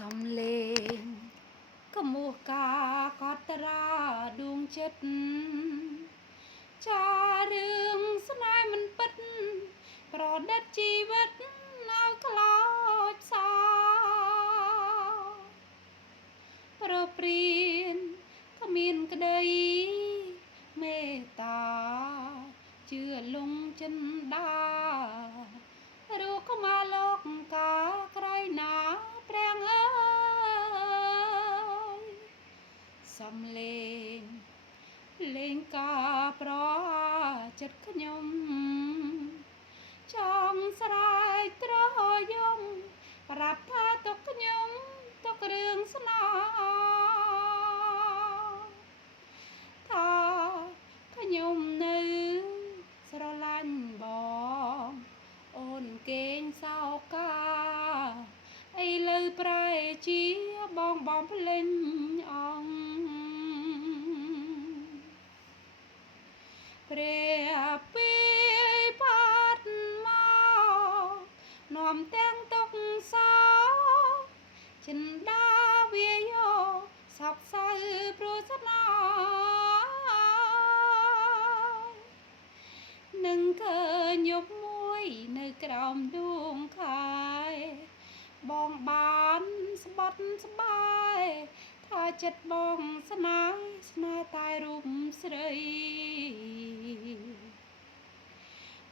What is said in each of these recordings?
សំលេងក្មោះការកត់ត្រាដួងចិត្តចារឿងស្នេហ៍មិនពិតប្រឌិតជីវិតឲ្យខ្លោចផ្សាប្រព្រៀនគ្មានក្តីមេត្តាជឿលងចិនដារូបក្មាលោកកាក្រៃណាព្រះអើយសំលេងលេងការប្រចិត្តខ្ញុំចង់ស្រែកត្រយំប្រាប់ថាទុកខ្ញុំទុករឿងស្នេហ៍ថាខ្ញុំនៅស្រឡាញ់បងអូនកេងសោកាឥឡូវប្រែជាបងបំភ្លេញអង្គព្រះពីបាត់មកនាំទាំងទុកសោចិនដាវាយកសោកសៅព្រោះស្នេហ៍នឹងឃើញយប់មួយនៅក្រោមដួងខែបងបានស្បត់ស្បាយថាចិត្តបងស្នេហ៍តែរូបស្រី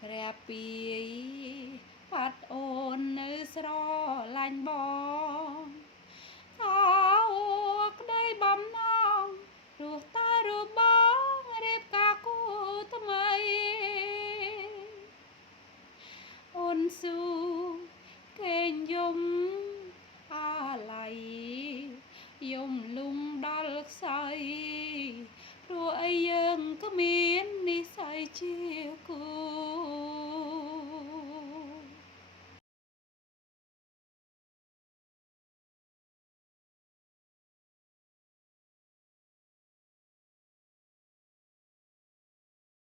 ព្រះពីបាត់អូននៅស្រឡាញ់បងថាអូក្តីបំណងព្រោះតែរូបបងរៀបការគូថ្មីអូនស៊ូ